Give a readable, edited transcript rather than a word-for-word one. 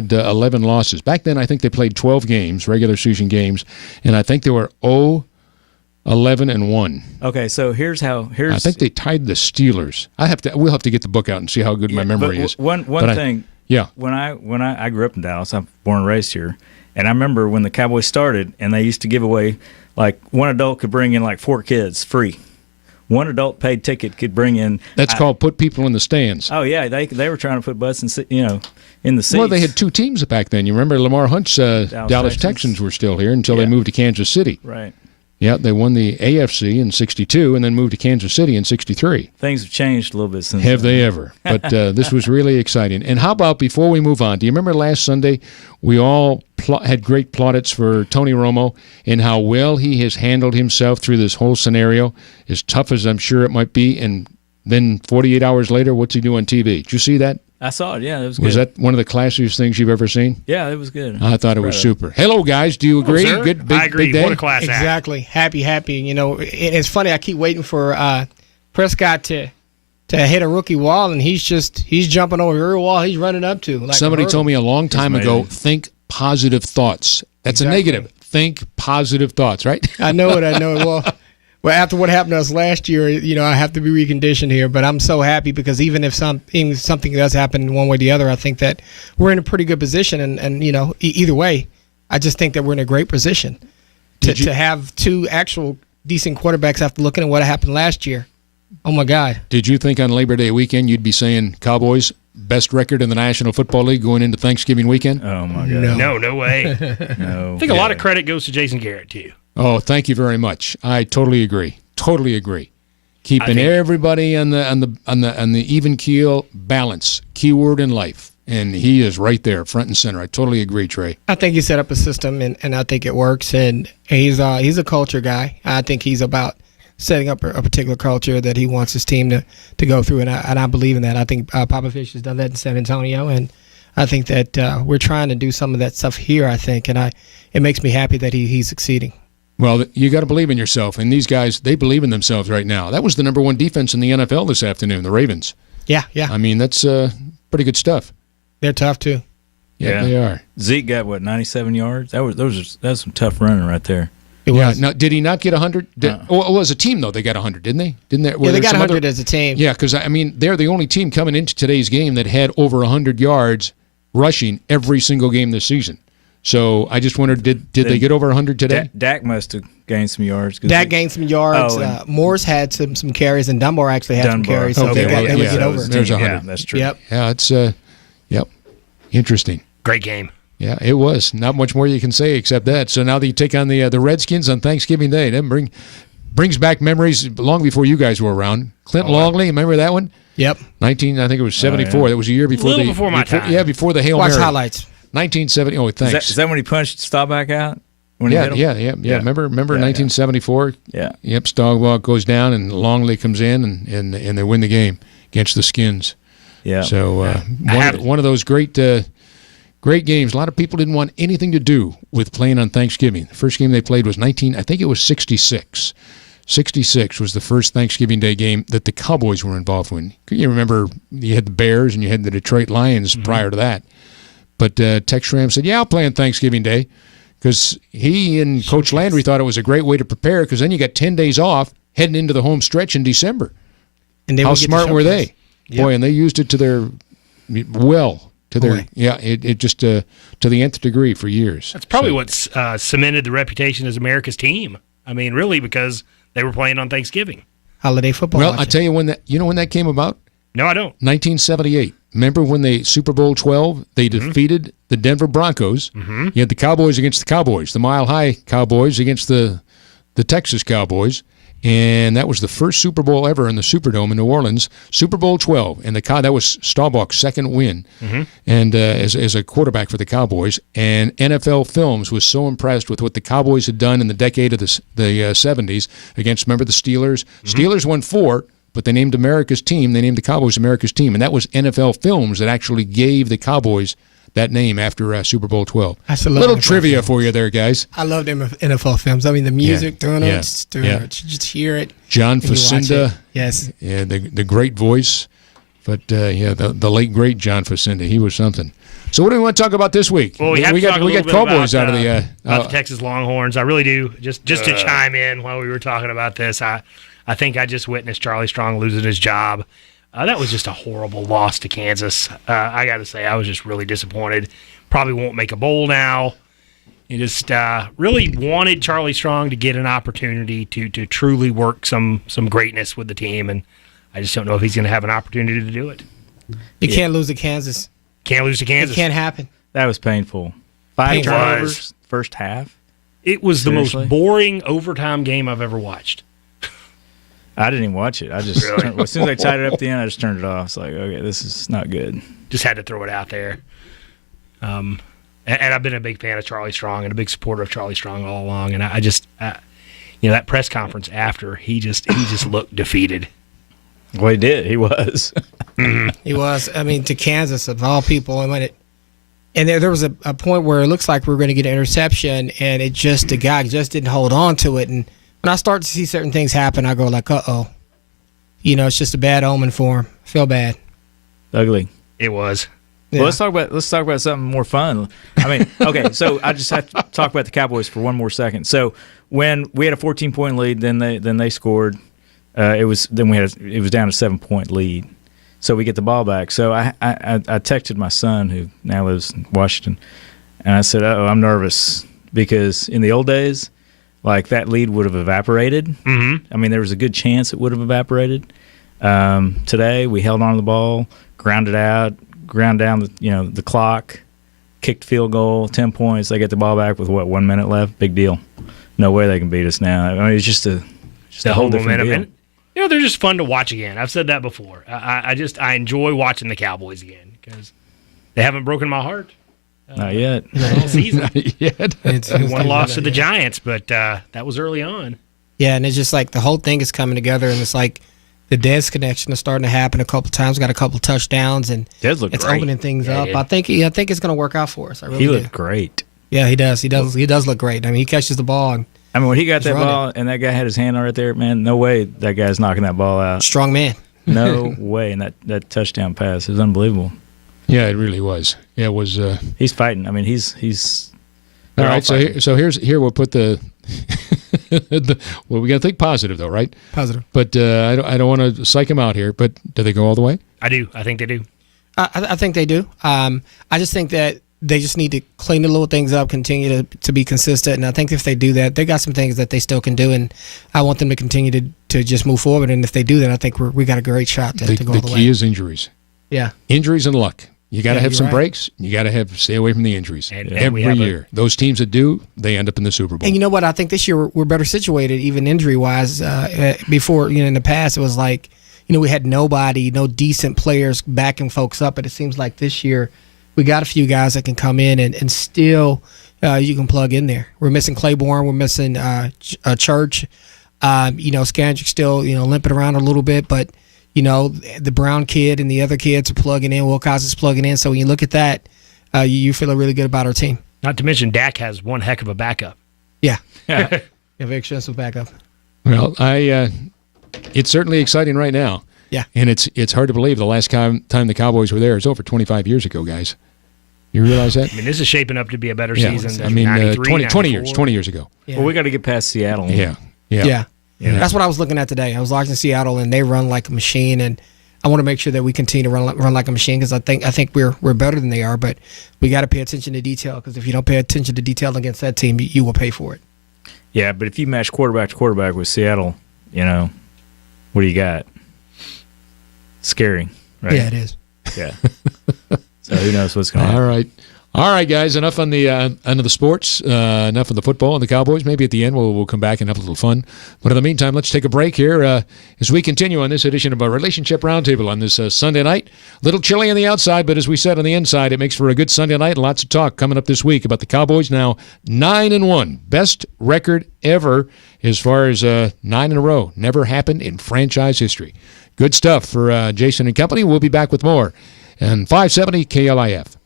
had 11 losses. Back then, I think they played 12 games, regular season games, and I think they were 0-11-1. Okay, so here's I think they tied the Steelers. We'll have to get the book out and see how good my memory is. One thing. When I grew up in Dallas, I'm born and raised here, and I remember when the Cowboys started, and they used to give away, like, one adult could bring in like 4 kids free. One adult paid ticket could bring in. That's called put people in the stands. Oh yeah, they were trying to put butts in the seats. Well, they had 2 teams back then. You remember Lamar Hunt's Dallas Texans were still here until they moved to Kansas City. Right. Yeah, they won the AFC in '62 and then moved to Kansas City in '63. Things have changed a little bit since. Have they ever? But this was really exciting. And how about, before we move on, do you remember last Sunday we all had great plaudits for Tony Romo and how well he has handled himself through this whole scenario, as tough as I'm sure it might be. And then 48 hours later, what's he do on TV? Did you see that? I saw it, yeah. It was good. Was that one of the classiest things you've ever seen? Yeah, it was good. I thought it was super. Hello, guys. Do you agree? Oh, good, big, I agree. big day? What a class act. Exactly. Happy. You know, it's funny. I keep waiting for Prescott to hit a rookie wall, and he's jumping over every wall he's running up to. Like somebody told me a long time ago, think positive thoughts. That's a negative. Think positive thoughts, right? I know it. Well, after what happened to us last year, I have to be reconditioned here. But I'm so happy because even if something does happen one way or the other, I think that we're in a pretty good position. And either way, I just think that we're in a great position to have 2 actual decent quarterbacks after looking at what happened last year. Oh, my God. Did you think on Labor Day weekend you'd be saying Cowboys best record in the National Football League going into Thanksgiving weekend? Oh, my God. No way. No. I think a lot of credit goes to Jason Garrett, too. Oh, thank you very much. I totally agree. Keeping everybody on the even keel, balance, keyword in life. And he is right there, front and center. I totally agree, Trey. I think he set up a system, and I think it works. And he's a culture guy. I think he's about setting up a particular culture that he wants his team to go through, and I believe in that. I think Popovich has done that in San Antonio, and I think that we're trying to do some of that stuff here, I think, and it makes me happy that he's succeeding. Well, you got to believe in yourself, and these guys, they believe in themselves right now. That was the number 1 defense in the NFL this afternoon, the Ravens. Yeah. I mean, that's pretty good stuff. They're tough, too. Yeah, they are. Zeke got, 97 yards? That was some tough running right there. It was. Now, did he not get 100? Well, as a team, though, they got 100, didn't they? They got 100 as a team. Yeah, because, I mean, they're the only team coming into today's game that had over 100 yards rushing every single game this season. So I just wondered, did they get over 100 today? Dak must have gained some yards. Dak gained some yards. Morse had some carries, and Dunbar actually had some carries. So they would get over. There's 100. Yeah, that's true. Yep. Yeah, it's interesting. Great game. Yeah, it was. Not much more you can say except that. So now that you take on the Redskins on Thanksgiving Day, that brings back memories long before you guys were around. Clint Longley, remember that one? Yep. I think it was 74. That was a year before before my time. Yeah, before the Hail Mary. Watch highlights. 1970. Oh, thanks. Is that when he punched Staubach out? Yeah. Remember 1974? Yeah. Yep, Staubach goes down and Longley comes in and they win the game against the Skins. Yeah. So one of those great games. A lot of people didn't want anything to do with playing on Thanksgiving. The first game they played was 66. 66 was the first Thanksgiving Day game that the Cowboys were involved in. You remember you had the Bears and you had the Detroit Lions prior to that. But Tex Schramm said, I'll play on Thanksgiving Day, because he and Coach Landry thought it was a great way to prepare, because then you got 10 days off heading into the home stretch in December. And how smart were they? Yep. Boy, and they used it to their it just to the nth degree for years. That's probably what's cemented the reputation as America's team. I mean, really, because they were playing on Thanksgiving. Holiday football. Well, I'll tell you when that came about? No, I don't. 1978. Remember when they Super Bowl 12, they defeated the Denver Broncos. Mm-hmm. You had the Cowboys against the Cowboys, the Mile High Cowboys against the Texas Cowboys. And that was the first Super Bowl ever in the Superdome in New Orleans, Super Bowl 12. And that was Staubach's second win and as a quarterback for the Cowboys. And NFL Films was so impressed with what the Cowboys had done in the decade of the 70s against, remember, the Steelers? Mm-hmm. Steelers won 4, but they named America's team. They named the Cowboys America's team. And that was NFL Films that actually gave the Cowboys that name after Super Bowl 12. That's a little trivia for you there, guys. I love them NFL Films. I mean, the music, just hear it. John Facenda. Yes. Yeah, the great voice. But, the late, great John Facenda. He was something. So what do we want to talk about this week? Well, we got Cowboys out of the about the Texas Longhorns. I really do. Just to chime in while we were talking about this, I think I just witnessed Charlie Strong losing his job. That was just a horrible loss to Kansas. I got to say, I was just really disappointed. Probably won't make a bowl now. He just really wanted Charlie Strong to get an opportunity to truly work some greatness with the team, and I just don't know if he's going to have an opportunity to do it. You can't lose to Kansas. Can't lose to Kansas. It can't happen. That was painful. 5 turnovers first half. It was Seriously? the most boring overtime game I've ever watched. I didn't even watch it. I just as soon as I tied it up at the end, I just turned it off. It's like, okay, this is not good. Just had to throw it out there. And I've been a big fan of Charlie Strong and a big supporter of Charlie Strong all along. And I just, that press conference after, he just looked defeated. Well, he did. He was. He was. I mean, to Kansas, of all people, and there was a point where it looks like we were going to get an interception, and the guy just didn't hold on to it. And when I start to see certain things happen, I go like, uh-oh. It's just a bad omen for him. I feel bad. Ugly. It was. Yeah. Well, let's talk about something more fun. I mean, okay, so I just have to talk about the Cowboys for one more second. So when we had a 14-point lead, then they scored. It was down a 7-point lead. So we get the ball back. So I texted my son, who now lives in Washington, and I said, I'm nervous because in the old days, like that lead would have evaporated. Mm-hmm. I mean, there was a good chance it would have evaporated. Today we held on to the ball, ground down the clock, kicked field goal, 10 points. They get the ball back with 1 minute left. Big deal. No way they can beat us now. I mean, it's just a whole different deal. And, they're just fun to watch again. I've said that before. I enjoy watching the Cowboys again because they haven't broken my heart. Not yet. All season. Not yet. It's One loss to the Giants, but that was early on. Yeah, and it's just like the whole thing is coming together, and it's like the Dez connection is starting to happen a couple times. Got a couple touchdowns, and Dez looked it's great. opening things up. Yeah. I think it's going to work out for us. I really He do. looked great. Yeah, he does. He does look great. I mean, he catches the ball. And I mean, when he got that running. ball and that guy had his hand right there, man, no way that guy's knocking that ball out. strong man. No way. And that touchdown pass is unbelievable. Yeah, it really was. Yeah, it was. He's fighting. I mean, he's. All right, so here we'll put the. Well, we got to think positive though, right? Positive. But I don't want to psych him out here. But do they go all the way? I do. I think they do. I think they do. I just think that they just need to clean the little things up, continue to be consistent, and I think if they do that, they got some things that they still can do, and I want them to continue to just move forward. And if they do that, I think we got a great shot to go all the way. The key is injuries. Yeah, Injuries and luck. You got to have some right. breaks. You got to stay away from the injuries. And every year, those teams that do, they end up in the Super Bowl. and you know what? I think this year we're better situated, even injury wise. Before, in the past, it was like, we had no decent players backing folks up, but it seems like this year we got a few guys that can come in and still you can plug in there. We're missing Claiborne. We're missing Church. Skandrick still, limping around a little bit, but the Brown kid and the other kids are plugging in. Wilcox is plugging in. So when you look at that, you feel really good about our team. Not to mention Dak has one heck of a backup. Yeah. Yeah, very extensive backup. Well, it's certainly exciting right now. Yeah. And it's hard to believe the last time the Cowboys were there is over 25 years ago, guys. You realize that? I mean, this is shaping up to be a better Yeah. season. I mean, 93, 20 years ago. Yeah. Well, we got to get past Seattle. Yeah. Yeah. That's what I was looking at today. I was watching Seattle, and they run like a machine, and I want to make sure that we continue to run like a machine because I think we're better than they are, but we got to pay attention to detail because if you don't pay attention to detail against that team, you will pay for it. Yeah, but if you match quarterback to quarterback with Seattle, what do you got? Scary, right? Yeah, it is. Yeah. So who knows what's going on? All right, guys. Enough on the end of the sports. Enough of the football and the Cowboys. Maybe at the end we'll come back and have a little fun. But in the meantime, let's take a break here as we continue on this edition of our Relationship Roundtable on this Sunday night. A little chilly on the outside, but as we said on the inside, it makes for a good Sunday night. Lots of talk coming up this week about the Cowboys now 9-1, best record ever as far as 9 in a row. Never happened in franchise history. Good stuff for Jason and company. We'll be back with more. And 570 KLIF.